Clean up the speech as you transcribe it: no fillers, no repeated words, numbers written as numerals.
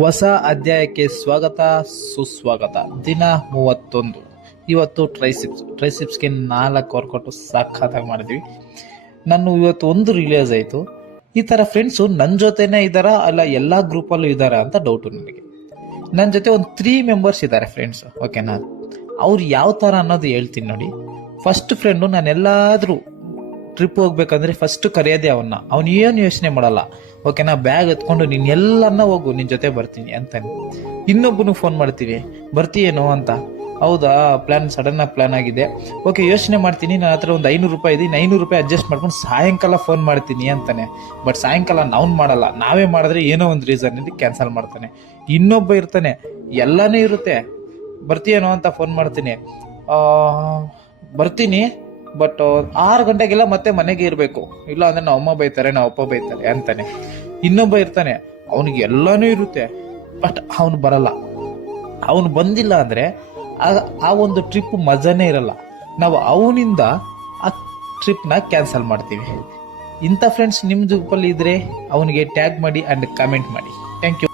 ಹೊಸ ಅಧ್ಯಾಯಕ್ಕೆ ಸ್ವಾಗತ ಸುಸ್ವಾಗತ. ದಿನ 31. ಇವತ್ತು ಟ್ರೈಸಿಪ್ಸ್ಗೆ 4 ಅವರ್ ಕೊಟ್ಟು ಸಾಕಾಗಿ ಮಾಡಿದ್ವಿ. ನಾನು ಇವತ್ತು ಒಂದು ರಿಲೀಸ್ ಆಯಿತು. ಈ ಥರ ಫ್ರೆಂಡ್ಸು ನನ್ನ ಜೊತೆನೇ ಇದ್ದಾರಾ ಅಲ್ಲ ಎಲ್ಲ ಗ್ರೂಪಲ್ಲೂ ಇದ್ದಾರಾ ಅಂತ ಡೌಟು ನನಗೆ. ನನ್ನ ಜೊತೆ ಒಂದು 3 ಮೆಂಬರ್ಸ್ ಇದ್ದಾರೆ ಫ್ರೆಂಡ್ಸು, ಓಕೆನಾ? ಅವ್ರು ಯಾವ ಥರ ಅನ್ನೋದು ಹೇಳ್ತೀನಿ ನೋಡಿ. ಫಸ್ಟ್ ಫ್ರೆಂಡು, ನಾನು ಎಲ್ಲಾದರೂ ಟ್ರಿಪ್ ಹೋಗ್ಬೇಕಂದ್ರೆ ಫಸ್ಟ್ ಕರೆಯೋದೇ ಅವನು ಏನು ಯೋಚನೆ ಮಾಡಲ್ಲ, ಓಕೆನಾ? ಬ್ಯಾಗ್ ಎತ್ಕೊಂಡು ನೀನು ಎಲ್ಲನ್ನ ಹೋಗು, ನಿನ್ನ ಜೊತೆ ಬರ್ತೀನಿ ಅಂತಾನೆ. ಇನ್ನೊಬ್ಬನು ಫೋನ್ ಮಾಡ್ತೀವಿ, ಬರ್ತೀಯೇನೋ ಅಂತ. ಹೌದಾ, ಸಡನ್ ಆಗಿ ಪ್ಲಾನ್ ಆಗಿದೆ, ಓಕೆ ಯೋಚನೆ ಮಾಡ್ತೀನಿ, ನನ್ನ ಹತ್ರ ಒಂದು 500 ರೂಪಾಯಿ ಇದೆ, 500 ರೂಪಾಯಿ ಅಡ್ಜಸ್ಟ್ ಮಾಡ್ಕೊಂಡು ಸಾಯಂಕಾಲ ಫೋನ್ ಮಾಡ್ತೀನಿ ಅಂತಾನೆ. ಬಟ್ ಸಾಯಂಕಾಲ ನಾವು ಮಾಡಲ್ಲ, ನಾವೇ ಮಾಡಿದ್ರೆ ಏನೋ ಒಂದು ರೀಸನ್ ಇದೆ ಕ್ಯಾನ್ಸಲ್ ಮಾಡ್ತಾನೆ. ಇನ್ನೊಬ್ಬ ಇರ್ತಾನೆ, ಎಲ್ಲಾನೇ ಇರುತ್ತೆ, ಬರ್ತೀಯೇನೋ ಅಂತ ಫೋನ್ ಮಾಡ್ತೀನಿ, ಬರ್ತೀನಿ ಬಟ್ 6 ಗಂಟೆಗೆಲ್ಲ ಮತ್ತೆ ಮನೆಗೆ ಇರಬೇಕು, ಇಲ್ಲ ಅಂದ್ರೆ ನಾವು ಅಮ್ಮ ಬೈತಾರೆ, ನಾವು ಅಪ್ಪ ಬೈತಾರೆ ಅಂತಾನೆ. ಇನ್ನೊಬ್ಬ ಇರ್ತಾನೆ, ಅವನಿಗೆ ಎಲ್ಲಾನು ಇರುತ್ತೆ ಬಟ್ ಅವನು ಬರಲ್ಲ. ಅವನು ಬಂದಿಲ್ಲ ಅಂದ್ರೆ ಆ ಒಂದು ಟ್ರಿಪ್ ಮಜಾನೇ ಇರಲ್ಲ. ನಾವು ಅವನಿಂದ ಆ ಟ್ರಿಪ್ನ ಕ್ಯಾನ್ಸಲ್ ಮಾಡ್ತೀವಿ. ಇಂಥ ಫ್ರೆಂಡ್ಸ್ ನಿಮ್ಮ ಗ್ರೂಪಲ್ಲಿ ಇದ್ರೆ ಅವನಿಗೆ ಟ್ಯಾಗ್ ಮಾಡಿ ಅಂಡ್ ಕಮೆಂಟ್ ಮಾಡಿ. Thank you.